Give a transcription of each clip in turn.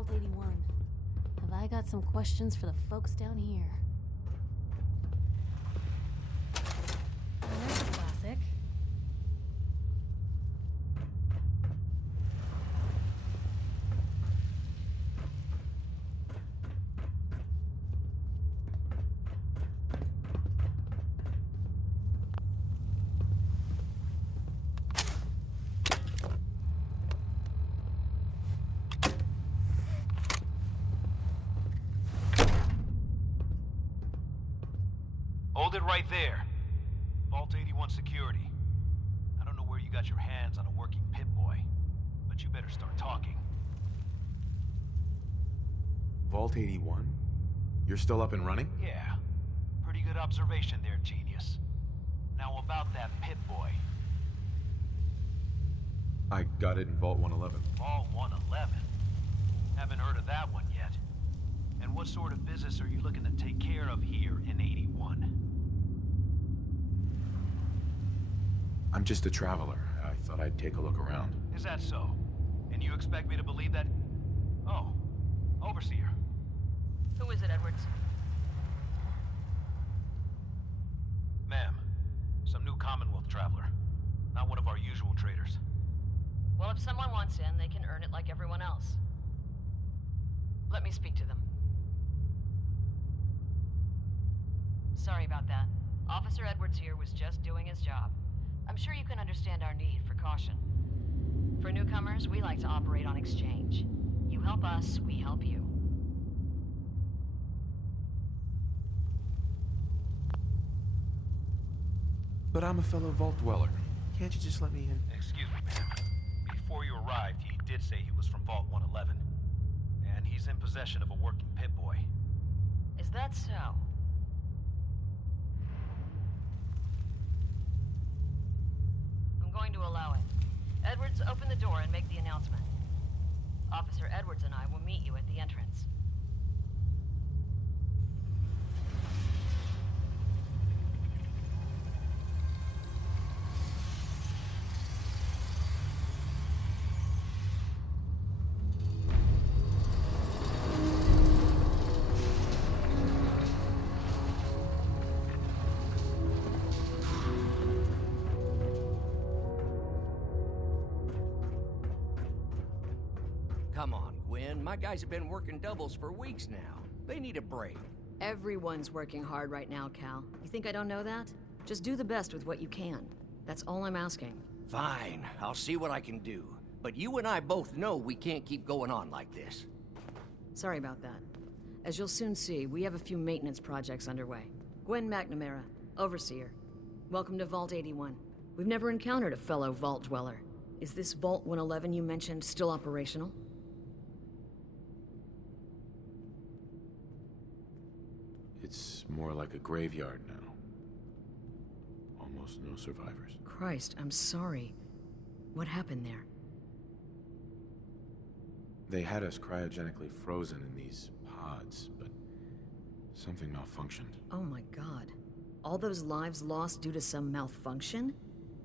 Vault 81. Have I got some questions for the folks down here? There's a classic. Hold it right there. Vault 81 security. I don't know where you got your hands on a working Pip-Boy, but you better start talking. Vault 81? You're still up and running? Yeah. Pretty good observation there, genius. Now about that Pip-Boy. I got it in Vault 111. Vault 111? Haven't heard of that one yet. And what sort of business are you looking to take care of here in 81? I'm just a traveler. I thought I'd take a look around. Is that so? And you expect me to believe that? Oh, Overseer. Who is it, Edwards? Ma'am, some new Commonwealth traveler. Not one of our usual traders. Well, if someone wants in, they can earn it like everyone else. Let me speak to them. Sorry about that. Officer Edwards here was just doing his job. I'm sure you can understand our need for caution. For newcomers, we like to operate on exchange. You help us, we help you. But I'm a fellow Vault Dweller. Can't you just let me in? Excuse me, ma'am. Before you arrived, he did say he was from Vault 111. And he's in possession of a working Pip-Boy. Is that so? I'm going to allow it. Edwards, open the door and make the announcement. Officer Edwards and I will meet you at the entrance. Come on, Gwen. My guys have been working doubles for weeks now. They need a break. Everyone's working hard right now, Cal. You think I don't know that? Just do the best with what you can. That's all I'm asking. Fine, I'll see what I can do. But you and I both know we can't keep going on like this. Sorry about that. As you'll soon see, we have a few maintenance projects underway. Gwen McNamara, Overseer. Welcome to Vault 81. We've never encountered a fellow Vault Dweller. Is this Vault 111 you mentioned still operational? It's more like a graveyard now. Almost no survivors. Christ, I'm sorry. What happened there? They had us cryogenically frozen in these pods, but something malfunctioned. Oh my god. All those lives lost due to some malfunction?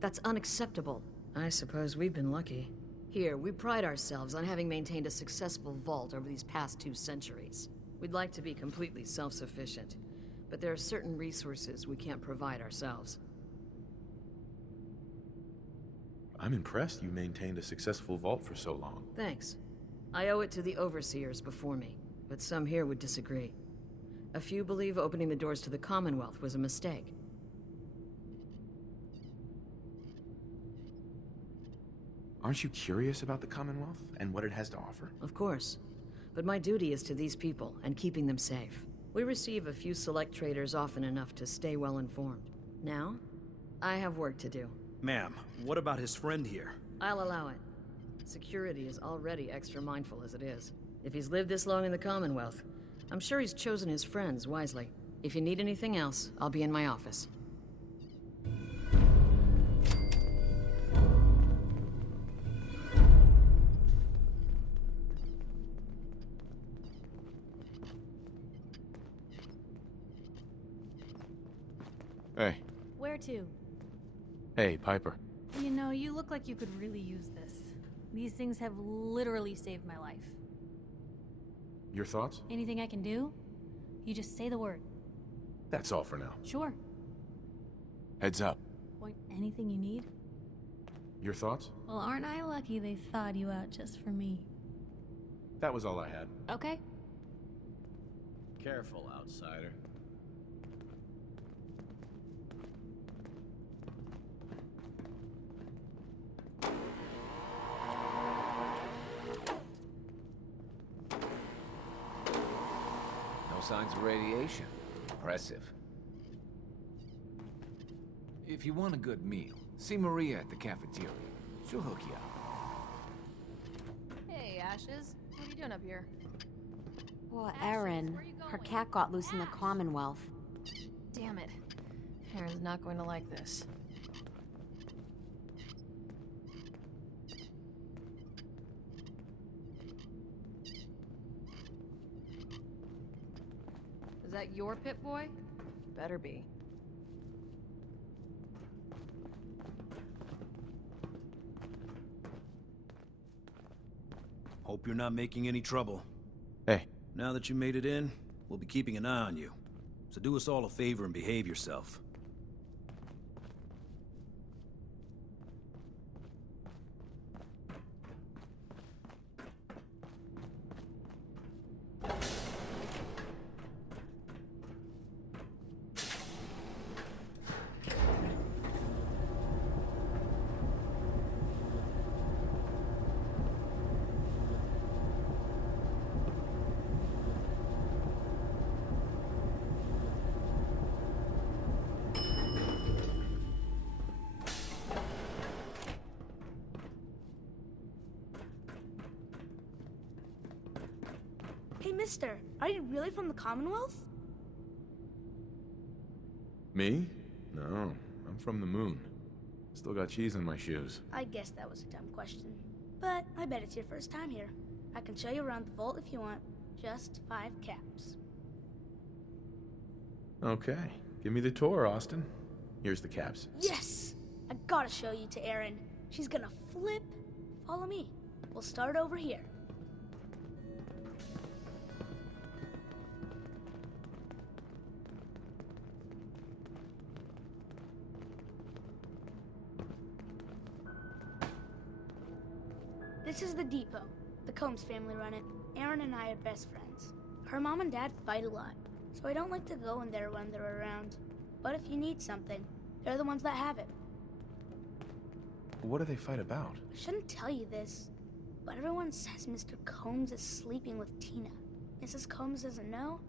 That's unacceptable. I suppose we've been lucky. Here, we pride ourselves on having maintained a successful vault over these past 2 centuries. We'd like to be completely self-sufficient, but there are certain resources we can't provide ourselves. I'm impressed you maintained a successful vault for so long. Thanks. I owe it to the overseers before me, but some here would disagree. A few believe opening the doors to the Commonwealth was a mistake. Aren't you curious about the Commonwealth and what it has to offer? Of course. But my duty is to these people and keeping them safe. We receive a few select traders often enough to stay well informed. Now, I have work to do. Ma'am, what about his friend here? I'll allow it. Security is already extra mindful as it is. If he's lived this long in the Commonwealth, I'm sure he's chosen his friends wisely. If you need anything else, I'll be in my office. Hey. Where to? Hey, Piper. You know, you look like you could really use this. These things have literally saved my life. Your thoughts? Anything I can do? You just say the word. That's all for now. Sure. Heads up. Point anything you need? Your thoughts? Well, aren't I lucky they thawed you out just for me? That was all I had. Okay. Careful, outsider. No signs of radiation. Impressive. If you want a good meal, see Maria at the cafeteria. She'll hook you up. Hey, Ashes. What are you doing up here? Well, Ashes, Erin, where you her going? cat got loose in the Ash! Commonwealth. Damn it. Erin's not going to like this. Is that your Pip-Boy? Better be. Hope you're not making any trouble. Hey, Now that you made it in, we'll be keeping an eye on you. So do us all a favor and behave yourself. Hey, mister, are you really from the Commonwealth? me? No, I'm from the moon. Still got cheese in my shoes. I guess that was a dumb question. But I bet it's your first time here. I can show you around the vault if you want. Just 5 caps. Okay, give me the tour, Austin. Here's the caps. Yes! I gotta show you to Erin. She's gonna flip. Follow me. We'll start over here. This is the depot. The Combs family run it. Erin and I are best friends. Her mom and dad fight a lot, so I don't like to go in there when they're around. But if you need something, they're the ones that have it. What do they fight about? I shouldn't tell you this, but everyone says Mr. Combs is sleeping with Tina. Mrs. Combs doesn't know,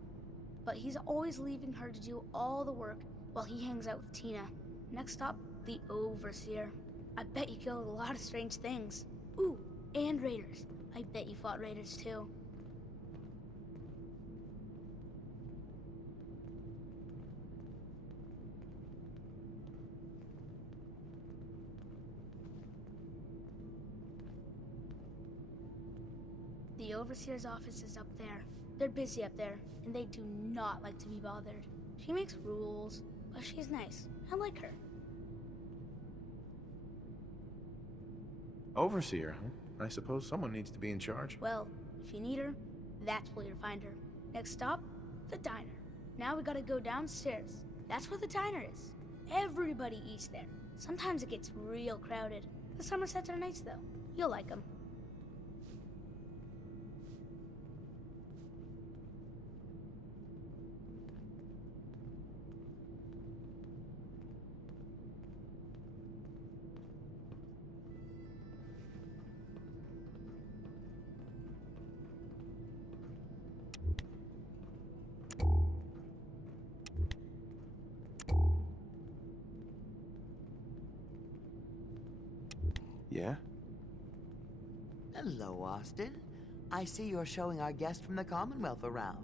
but he's always leaving her to do all the work while he hangs out with Tina. Next stop, the Overseer. I bet you killed a lot of strange things. Ooh, and raiders. I bet you fought raiders too. The Overseer's office is up there. They're busy up there, and they do not like to be bothered. She makes rules, but she's nice. I like her. Overseer, huh? I suppose someone needs to be in charge. Well, if you need her, that's where you'll find her. Next stop, the diner. Now we gotta go downstairs. That's where the diner is. Everybody eats there. Sometimes it gets real crowded. The Somersets are nice, though. You'll like them. Yeah? Hello, Austin. I see you're showing our guest from the Commonwealth around.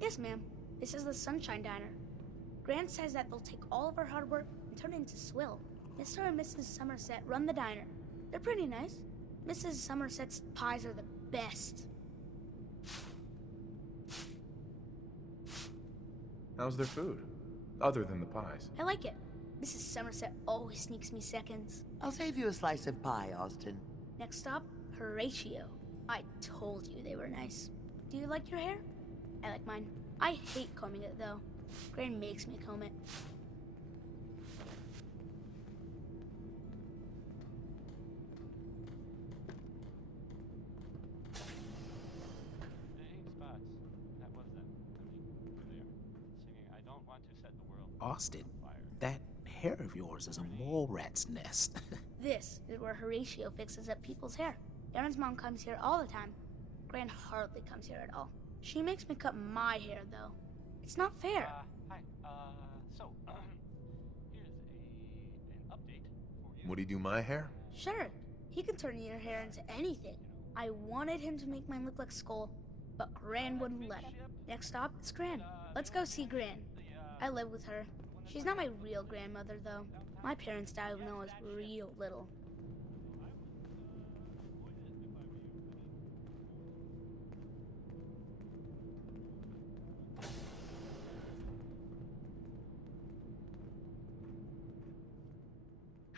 Yes, ma'am. This is the Sunshine Diner. Grant says that they'll take all of our hard work and turn it into swill. Mr. and Mrs. Somerset run the diner. They're pretty nice. Mrs. Somerset's pies are the best. How's their food? Other than the pies. I like it. Mrs. Somerset always sneaks me seconds. I'll save you a slice of pie, Austin. Next stop, Horatio. I told you they were nice. Do you like your hair? I like mine. I hate combing it, though. Gran makes me comb it. Austin, that hair of yours is a mole rat's nest. This is where Horatio fixes up people's hair. Aaron's mom comes here all the time. Gran hardly comes here at all. She makes me cut my hair, though. It's not fair. Hi. Here's an update for you. Would he do my hair? Sure, he can turn your hair into anything. I wanted him to make mine look like Skull, but Gran wouldn't let him. Next stop is Gran. Let's go see Gran. I live with her. She's not my real grandmother, though. My parents died when I was real little.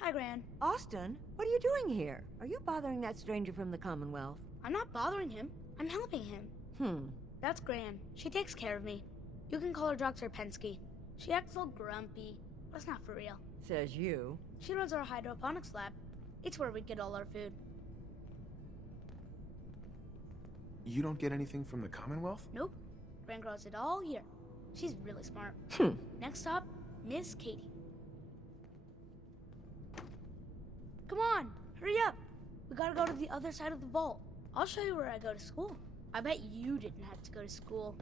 Hi, Gran. Austin, what are you doing here? Are you bothering that stranger from the Commonwealth? I'm not bothering him. I'm helping him. That's Gran. She takes care of me. You can call her Dr. Pensky. She acts all grumpy, but it's not for real. Says you. She runs our hydroponics lab. It's where we get all our food. You don't get anything from the Commonwealth? Nope. Gran grows it all here. She's really smart. Next stop, Miss Katie. Come on, hurry up. We gotta go to the other side of the vault. I'll show you where I go to school. I bet you didn't have to go to school.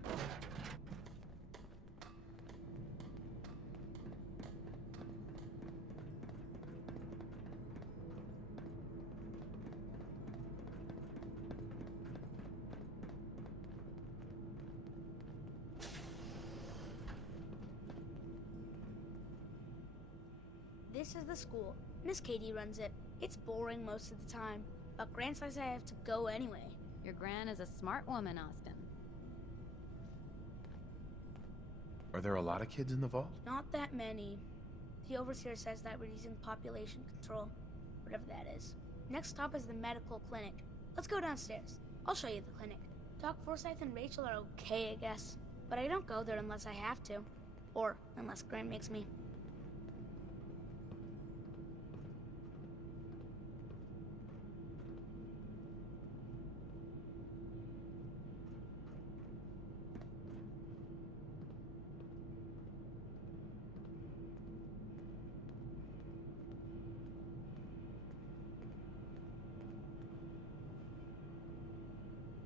This is the school. Miss Katie runs it. It's boring most of the time, but Gran says I have to go anyway. Your Gran is a smart woman, Austin. Are there a lot of kids in the vault? Not that many. The overseer says that we're using population control, whatever that is. Next stop is the medical clinic. Let's go downstairs. I'll show you the clinic. Doc Forsyth and Rachel are okay, I guess. But I don't go there unless I have to. Or unless Gran makes me.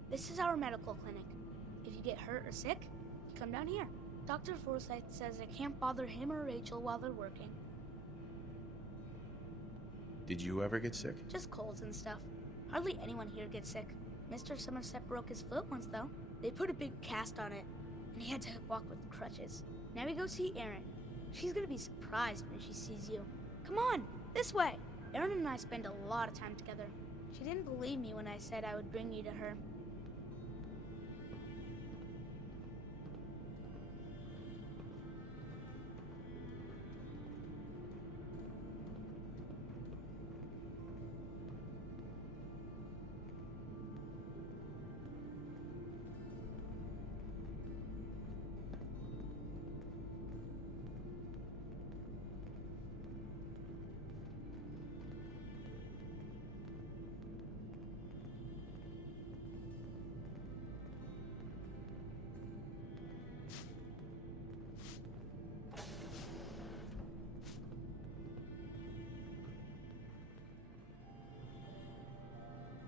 This is our medical clinic. If you get hurt or sick, you come down here. Dr. Forsyth says I can't bother him or Rachel while they're working. Did you ever get sick? Just colds and stuff. Hardly anyone here gets sick. Mr. Somerset broke his foot once, though. They put a big cast on it, and he had to walk with crutches. Now we go see Erin. She's gonna be surprised when she sees you. Come on, this way! Erin and I spend a lot of time together. She didn't believe me when I said I would bring you to her.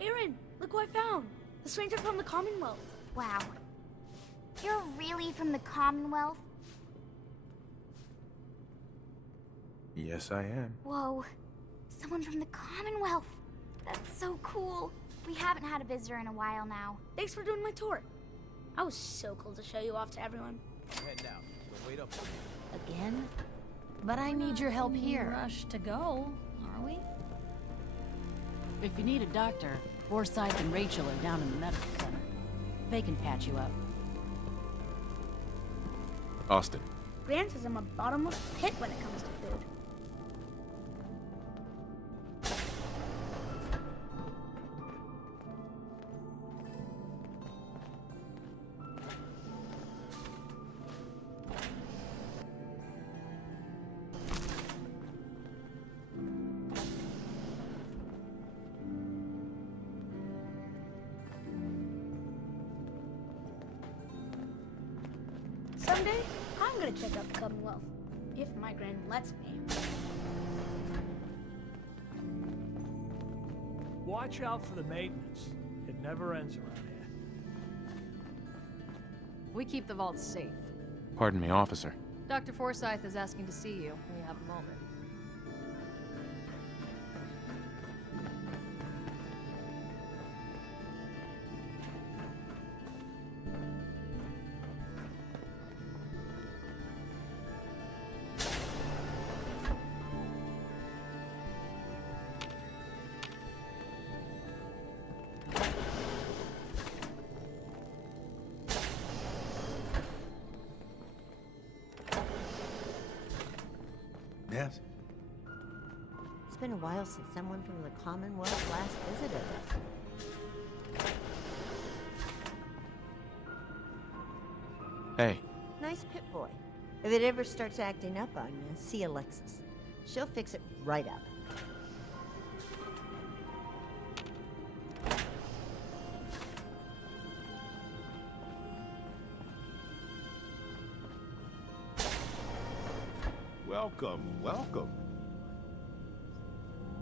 Erin, look who I found! The stranger from the Commonwealth. Wow. You're really from the Commonwealth? Yes, I am. Whoa. Someone from the Commonwealth. That's so cool. We haven't had a visitor in a while now. Thanks for doing my tour. I was so cool to show you off to everyone. Head now. We'll wait up. Again? But I need your help here. Rush to go, are we? If you need a doctor, Forsyth and Rachel are down in the medical center. They can patch you up. Austin. Gran says I'm a bottomless pit when it comes to food. Someday, I'm gonna check out the Commonwealth. If my grand lets me. Watch out for the maintenance. It never ends around here. We keep the vaults safe. Pardon me, officer. Dr. Forsyth is asking to see you when you have a moment. Yes? It's been a while since someone from the Commonwealth last visited us. Hey. Nice Pip-Boy. If it ever starts acting up on you, see Alexis. She'll fix it right up. Welcome, welcome.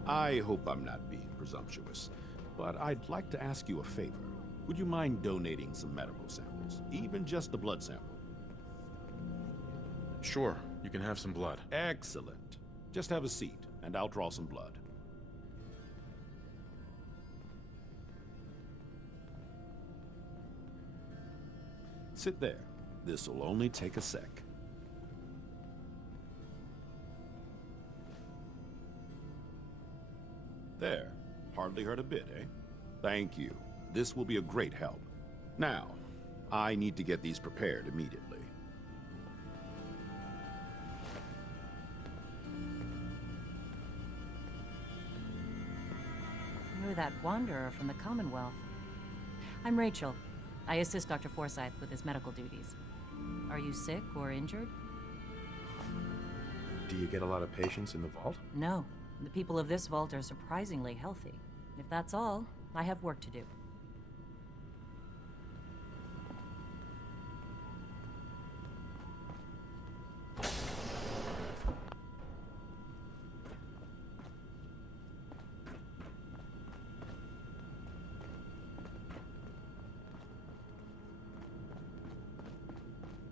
I hope I'm not being presumptuous, but I'd like to ask you a favor. Would you mind donating some medical samples, even just a blood sample? Sure, you can have some blood. Excellent. Just have a seat, and I'll draw some blood. Sit there. This'll only take a sec. There. Hardly hurt a bit, eh? Thank you. This will be a great help. Now, I need to get these prepared immediately. You're that wanderer from the Commonwealth. I'm Rachel. I assist Dr. Forsyth with his medical duties. Are you sick or injured? Do you get a lot of patients in the vault? No. The people of this vault are surprisingly healthy. If that's all, I have work to do.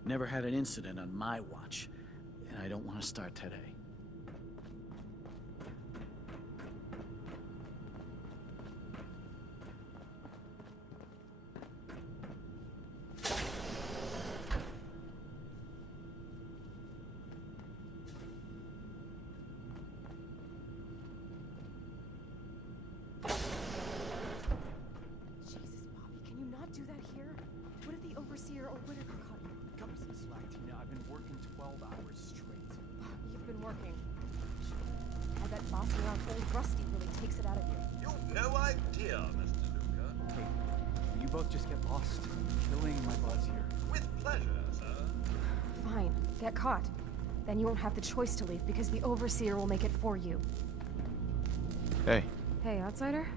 Never had an incident on my watch, and I don't want to start today. Do that here? What if the Overseer or Whitaker caught you? Cut me some slack, Tina. I've been working 12 hours straight. You've been working. I bet bossing around old Rusty really takes it out of you. You've no idea, Mr. Luca. Hey, will you both just get lost? I'm killing my buzz here. With pleasure, sir. Fine. Get caught. Then you won't have the choice to leave because the Overseer will make it for you. Hey. Hey, outsider.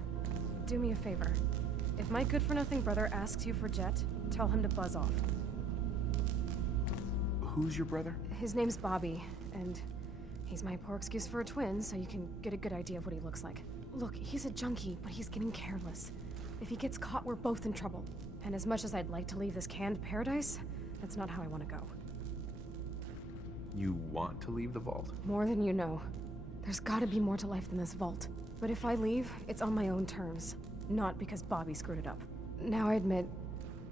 Do me a favor. If my good-for-nothing brother asks you for Jet, tell him to buzz off. Who's your brother? His name's Bobby, and he's my poor excuse for a twin, so you can get a good idea of what he looks like. Look, he's a junkie, but he's getting careless. If he gets caught, we're both in trouble. And as much as I'd like to leave this canned paradise, that's not how I want to go. You want to leave the vault? More than you know. There's gotta be more to life than this vault. But if I leave, it's on my own terms. Not because Bobby screwed it up. Now I admit,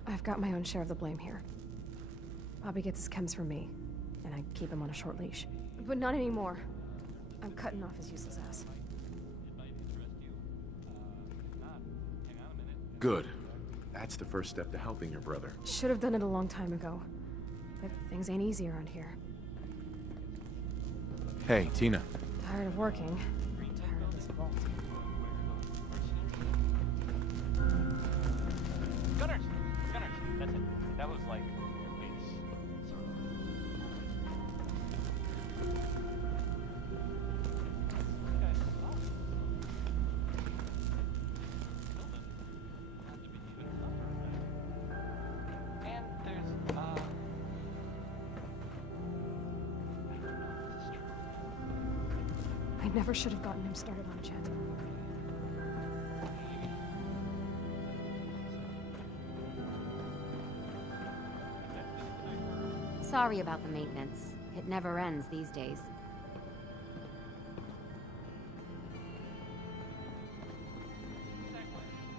I've got my own share of the blame here. Bobby gets his chems from me, and I keep him on a short leash. But not anymore. I'm cutting off his useless ass. Good. That's the first step to helping your brother. Should have done it a long time ago. But things ain't easy around here. Hey, Tina. Tired of working. Tired of this vault. Gunners! Gunners! That's it. That was like your base. And there's, Never should have gotten him started on Jet. Sorry about the maintenance. It never ends these days.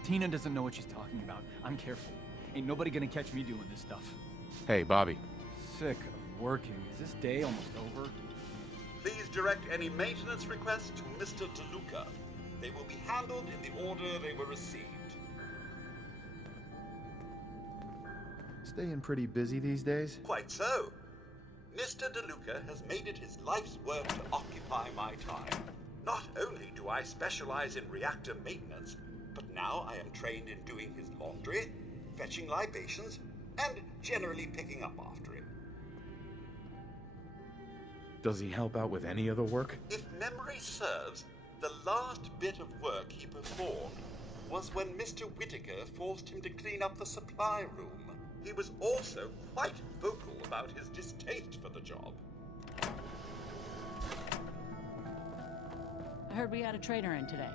Tina doesn't know what she's talking about. I'm careful. Ain't nobody gonna catch me doing this stuff. Hey, Bobby. Sick of working. Is this day almost over? Please direct any maintenance requests to Mr. DeLuca. They will be handled in the order they were received. Staying pretty busy these days? Quite so. Mr. DeLuca has made it his life's work to occupy my time. Not only do I specialize in reactor maintenance, but now I am trained in doing his laundry, fetching libations, and generally picking up after him. Does he help out with any other work? If memory serves, the last bit of work he performed was when Mr. Whittaker forced him to clean up the supply room. He was also quite vocal about his distaste for the job. I heard we had a traitor in today.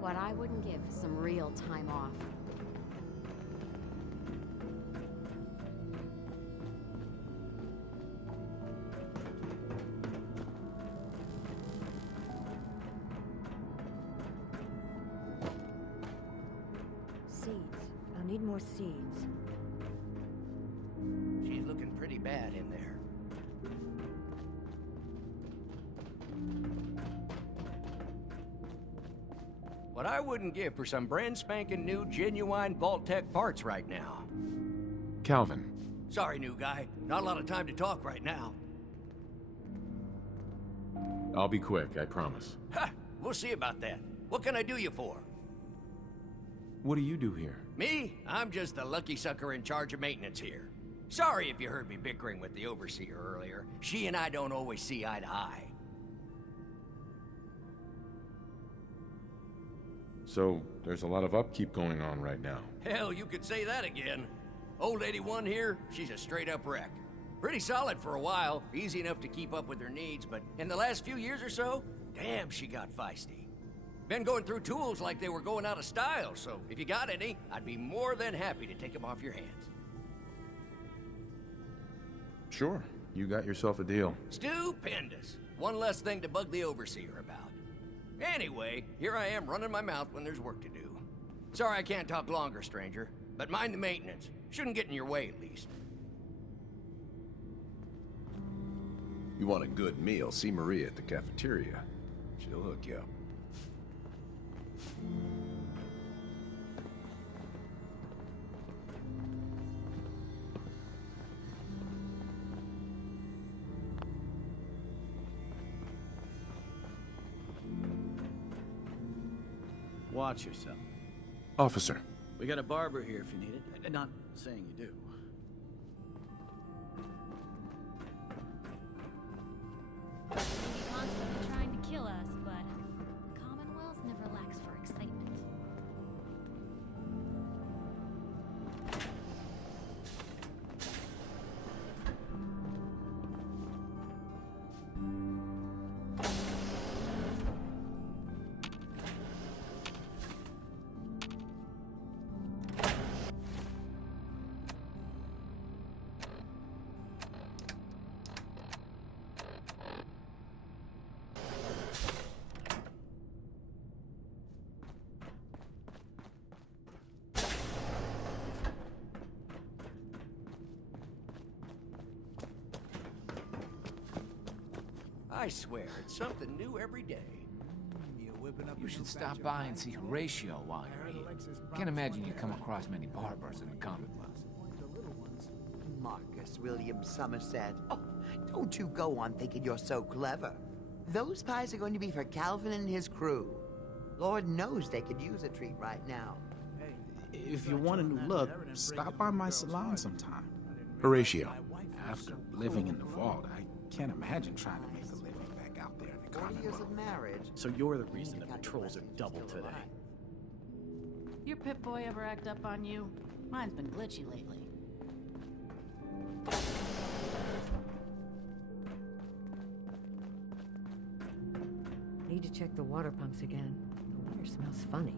What I wouldn't give for some real time off. Seeds. I'll need more seeds. She's looking pretty bad in there. What I wouldn't give for some brand spanking new genuine Vault-Tec parts right now. Calvin. Sorry, new guy. Not a lot of time to talk right now. I'll be quick, I promise. Ha! We'll see about that. What can I do you for? What do you do here? Me? I'm just the lucky sucker in charge of maintenance here. Sorry if you heard me bickering with the overseer earlier. She and I don't always see eye to eye. So, there's a lot of upkeep going on right now. Hell, you could say that again. Old Lady One here, she's a straight-up wreck. Pretty solid for a while, easy enough to keep up with her needs, but in the last few years or so, damn, she got feisty. Been going through tools like they were going out of style, so if you got any, I'd be more than happy to take them off your hands. Sure, you got yourself a deal. Stupendous. One less thing to bug the overseer about. Anyway, here I am running my mouth when there's work to do. Sorry I can't talk longer, stranger, but mind the maintenance. Shouldn't get in your way, at least. You want a good meal, see Maria at the cafeteria. She'll hook you up. Watch yourself. Officer. We got a barber here if you need it. Not saying you do. Maybe constantly trying to kill us, but the Commonwealth never lacks for excitement. I swear, it's something new every day. You should stop by and see Horatio while you're here. Can't imagine you come across many barbers in the Commonwealth. Marcus William Somerset. Oh, don't you go on thinking you're so clever. Those pies are going to be for Calvin and his crew. Lord knows they could use a treat right now. If you want a new look, stop by my salon sometime. Horatio. After living in the vault, I can't imagine trying to make a living back out there in the 40 years of Commonwealth. marriage. So you're the reason the patrols are double today. Your Pip-Boy ever act up on you? Mine's been glitchy lately. Need to check the water pumps again. The water smells funny.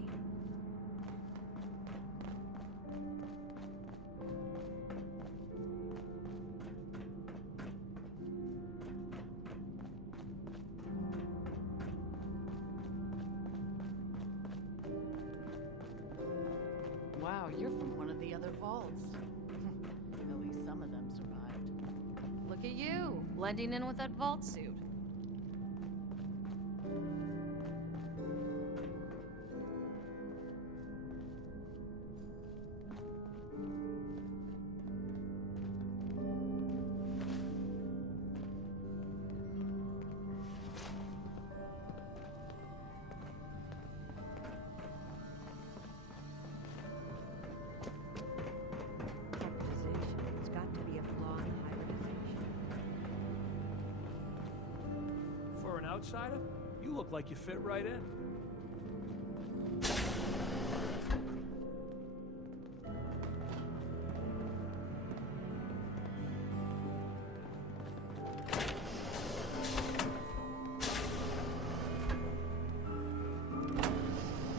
Wow, you're from one of the other vaults. At least some of them survived. Look at you, blending in with that vault suit. It's got to be a flaw in hybridization. For an outsider, you look like you fit right in.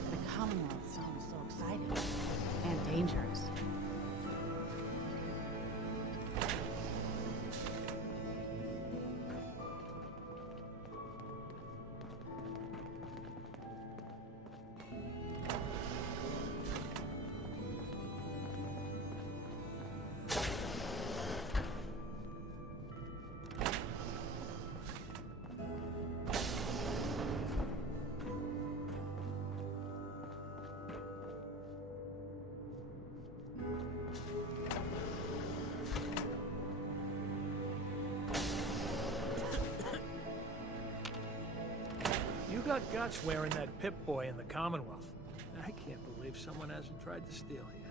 The Commonwealth sounds so exciting. And dangerous. You got guts wearing that Pip-Boy in the Commonwealth. I can't believe someone hasn't tried to steal yet.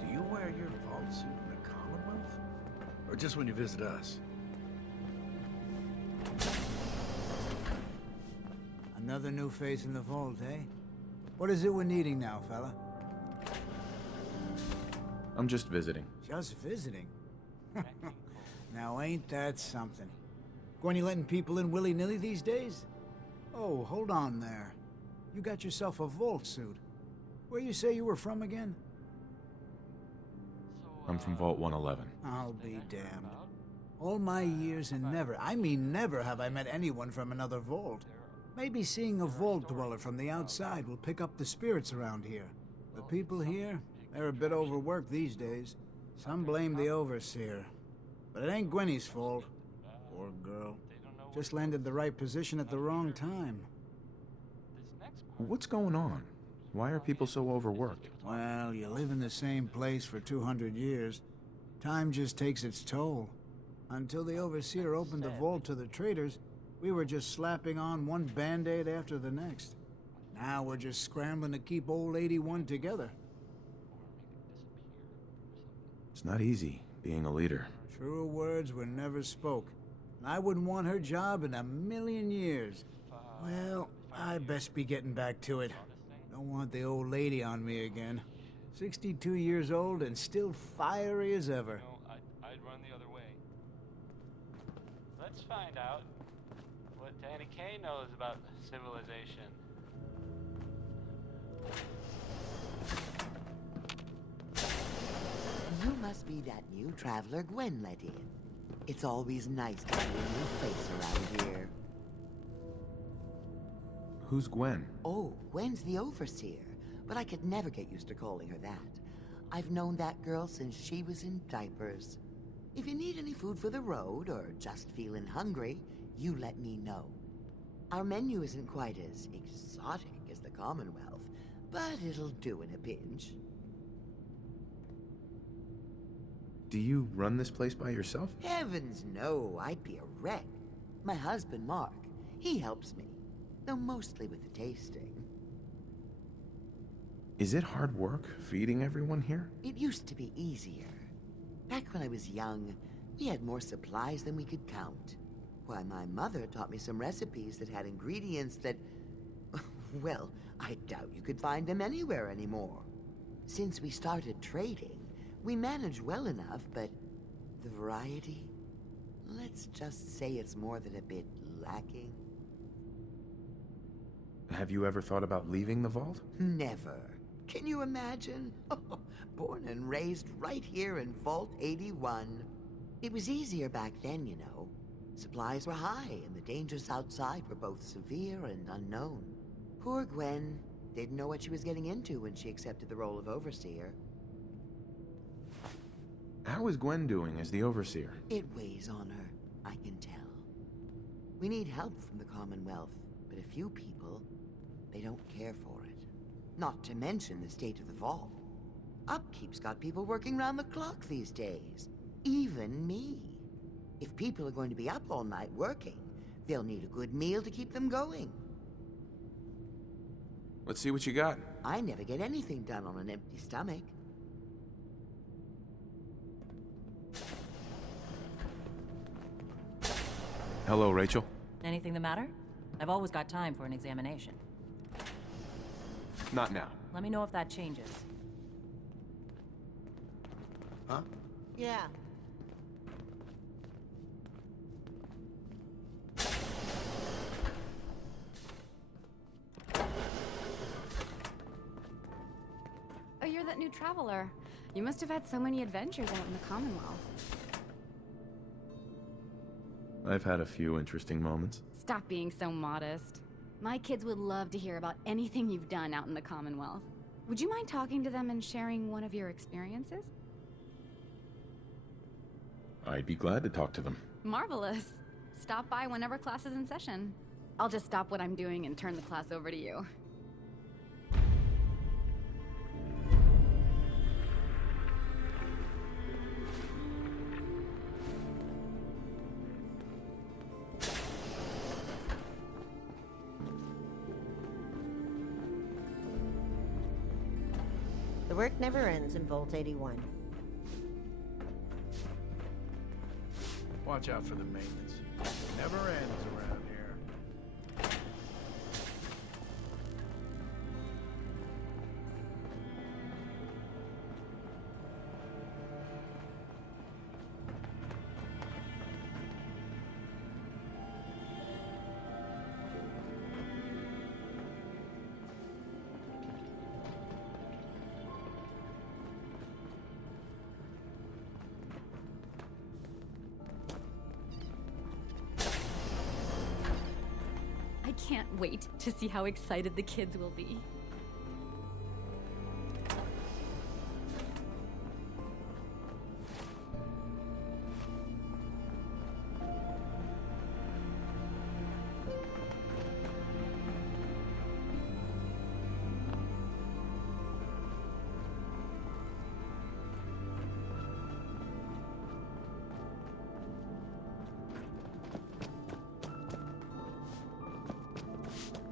Do you wear your vault suit in the Commonwealth? Or just when you visit us? Another new face in the vault, eh? What is it we're needing now, fella? I'm just visiting. Just visiting? Now ain't that something? Going you letting people in willy-nilly these days? Oh, hold on there. You got yourself a vault suit. Where you say you were from again? I'm from Vault 111. I'll be damned. All my years and never, I mean never, have I met anyone from another vault. Maybe seeing a vault dweller from the outside will pick up the spirits around here. The people here, they're a bit overworked these days. Some blame the Overseer. But it ain't Gwenny's fault. Poor girl. Just landed the right position at the wrong time. What's going on? Why are people so overworked? Well, you live in the same place for 200 years. Time just takes its toll. Until the Overseer opened the vault to the traders, we were just slapping on one band-aid after the next. Now we're just scrambling to keep old 81 together. It's not easy being a leader. Truer words were never spoke. And I wouldn't want her job in a million years. Well, I best be getting back to it. Don't want the old lady on me again. 62 years old and still fiery as ever. I'd run the other way. Let's find out what Danny Kaye knows about civilization. must be that new traveler Gwen let in. It's always nice to see a new face around here. Who's Gwen? Oh, Gwen's the overseer, but I could never get used to calling her that. I've known that girl since she was in diapers. If you need any food for the road, or just feeling hungry, you let me know. Our menu isn't quite as exotic as the Commonwealth, but it'll do in a pinch. Do you run this place by yourself? Heavens no, I'd be a wreck. My husband, Mark, he helps me, though mostly with the tasting. Is it hard work feeding everyone here? It used to be easier. Back when I was young, we had more supplies than we could count. Why, my mother taught me some recipes that had ingredients that... well, I doubt you could find them anywhere anymore. Since we started trading, we manage well enough, but the variety? Let's just say it's more than a bit lacking. Have you ever thought about leaving the vault? Never. Can you imagine? Born and raised right here in Vault 81. It was easier back then, you know. Supplies were high, and the dangers outside were both severe and unknown. Poor Gwen didn't know what she was getting into when she accepted the role of Overseer. How is Gwen doing as the Overseer? It weighs on her, I can tell. We need help from the Commonwealth, but a few people, they don't care for it. Not to mention the state of the vault. Upkeep's got people working round the clock these days. Even me. If people are going to be up all night working, they'll need a good meal to keep them going. Let's see what you got. I never get anything done on an empty stomach. Hello, Rachel. Anything the matter? I've always got time for an examination. Not now. Let me know if that changes. Huh? Yeah. Oh, you're that new traveler. You must have had so many adventures out in the Commonwealth. I've had a few interesting moments. Stop being so modest. My kids would love to hear about anything you've done out in the Commonwealth. Would you mind talking to them and sharing one of your experiences? I'd be glad to talk to them. Marvelous. Stop by whenever class is in session. I'll just stop what I'm doing and turn the class over to you. The work never ends in Vault 81. Watch out for the maintenance. It never ends around here. I can't wait to see how excited the kids will be.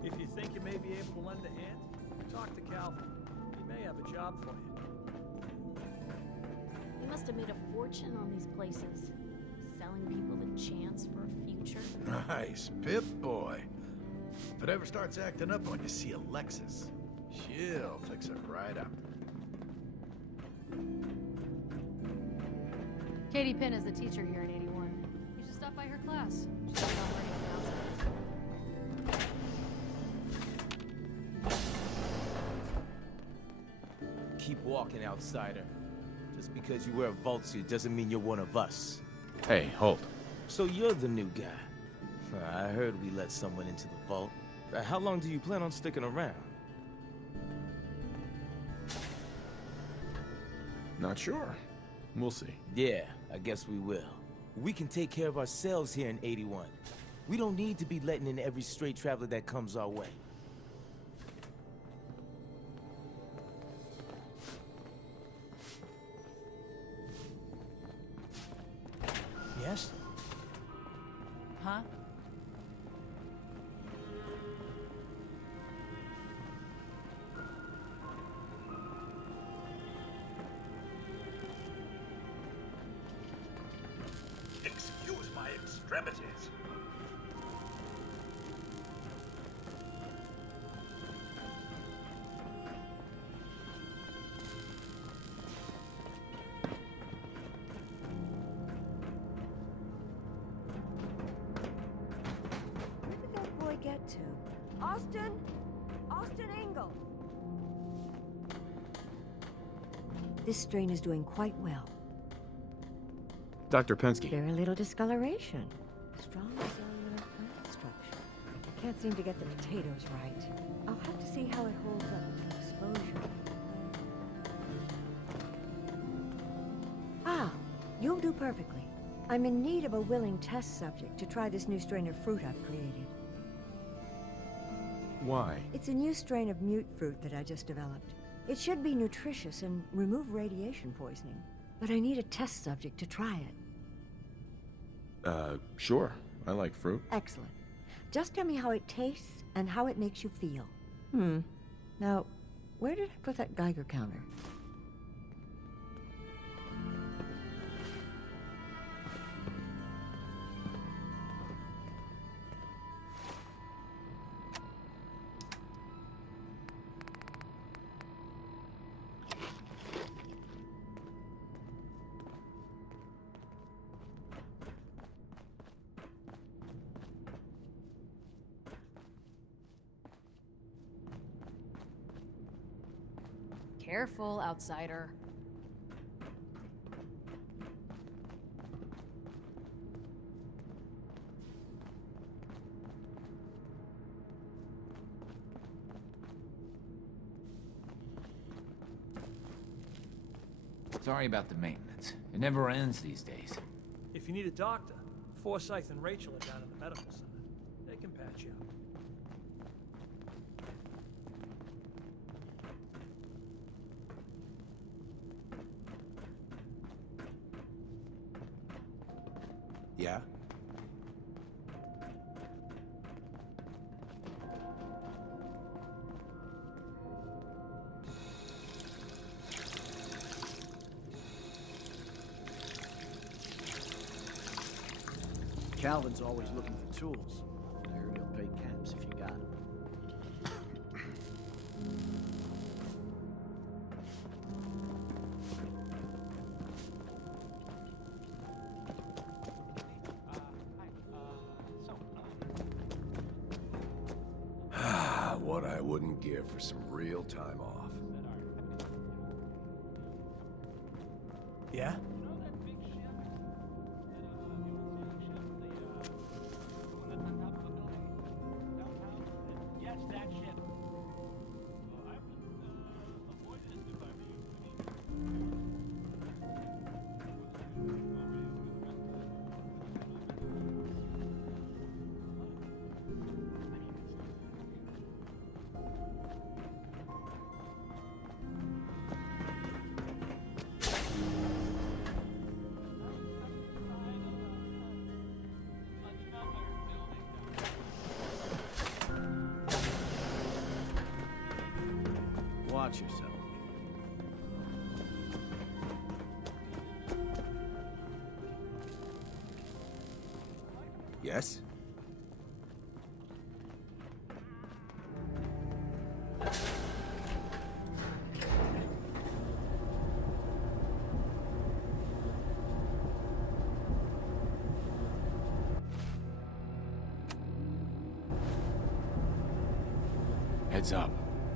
If you think you may be able to lend a hand, talk to Calvin. He may have a job for you. They must have made a fortune on these places. Selling people the chance for a future. Nice, Pip-Boy. If it ever starts acting up on you, see Alexis. She'll fix it right up. Katie Pinn is the teacher here in 81. You should stop by her class. She's not working on the outside. Keep walking, outsider. Just because you wear a vault suit doesn't mean you're one of us. Hey, hold. So you're the new guy. I heard we let someone into the vault. How long do you plan on sticking around? Not sure. We'll see. Yeah, I guess we will. We can take care of ourselves here in 81. We don't need to be letting in every stray traveler that comes our way. Yes? Huh? Excuse my extremities. Where did that boy get to? Austin? Austin Engel! This strain is doing quite well. Dr. Pensky. Very little discoloration. Strong cellular plant structure. I can't seem to get the potatoes right. I'll have to see how it holds up to exposure. Ah, you'll do perfectly. I'm in need of a willing test subject to try this new strain of fruit I've created. Why? It's a new strain of mute fruit that I just developed. It should be nutritious and remove radiation poisoning. But I need a test subject to try it. Sure. I like fruit. Excellent. Just tell me how it tastes and how it makes you feel. Now, where did I put that Geiger counter? Careful, outsider. Sorry about the maintenance. It never ends these days. If you need a doctor, Forsyth and Rachel are down in the medical center. They can patch you up. Yeah? Calvin's always looking for tools. I heard he'll pay caps if you got 'em. What I wouldn't give for some real time off. Yeah? Watch yourself. Yes? Heads up.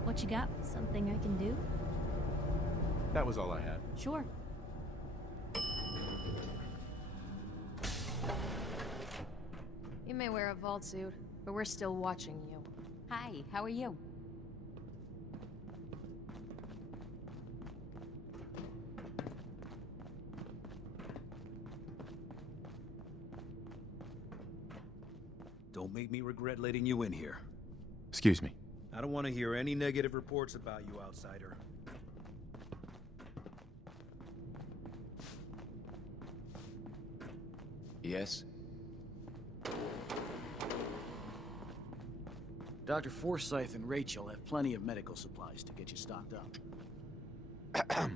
What you got? Something I can do? That was all I had. Sure. may wear a vault suit, but we're still watching you. Hi, how are you? Don't make me regret letting you in here. Excuse me. I don't want to hear any negative reports about you, outsider. Yes? Dr. Forsyth and Rachel have plenty of medical supplies to get you stocked up.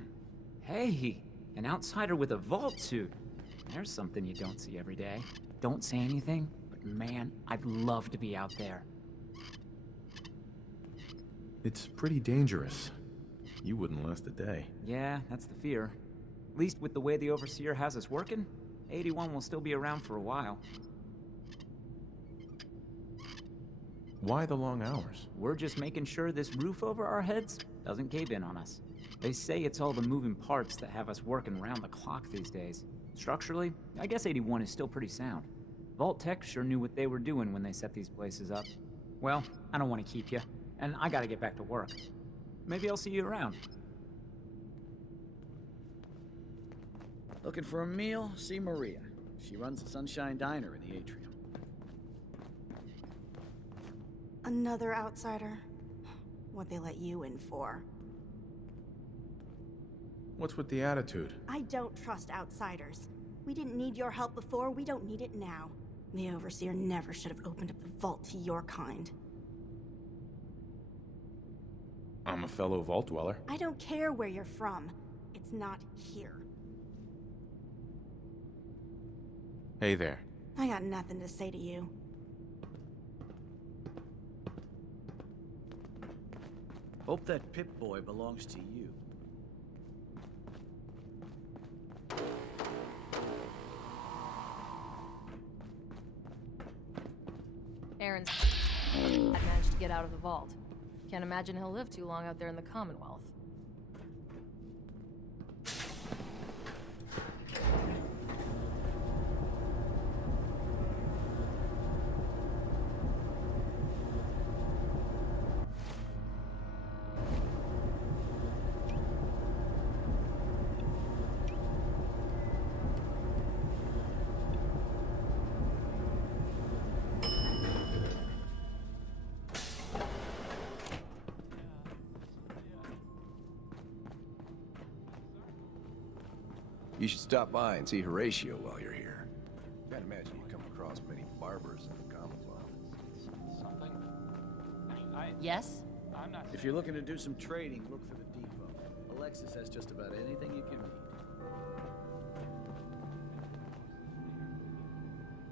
Hey, an outsider with a vault suit. There's something you don't see every day. Don't say anything, but man, I'd love to be out there. It's pretty dangerous. You wouldn't last a day. Yeah, that's the fear. At least with the way the Overseer has us working, 81 will still be around for a while. Why the long hours? We're just making sure this roof over our heads doesn't cave in on us. They say it's all the moving parts that have us working round the clock these days. Structurally, I guess 81 is still pretty sound. Vault Tech sure knew what they were doing when they set these places up. Well, I don't want to keep you, and I gotta get back to work. Maybe I'll see you around. Looking for a meal? See Maria. She runs the Sunshine Diner in the atrium. Another outsider? What'd they let you in for? What's with the attitude? I don't trust outsiders. We didn't need your help before, we don't need it now. The Overseer never should have opened up the vault to your kind. I'm a fellow Vault Dweller. I don't care where you're from. It's not here. Hey there. I got nothing to say to you. Hope that Pip-Boy belongs to you. Aaron's I managed to get out of the vault. Can't imagine he'll live too long out there in the Commonwealth. You should stop by and see Horatio while you're here. Can't imagine you come across many barbers in the Commonwealth. Something? Yes? I'm not. If you're looking to do some trading, look for the depot. Alexis has just about anything you can need.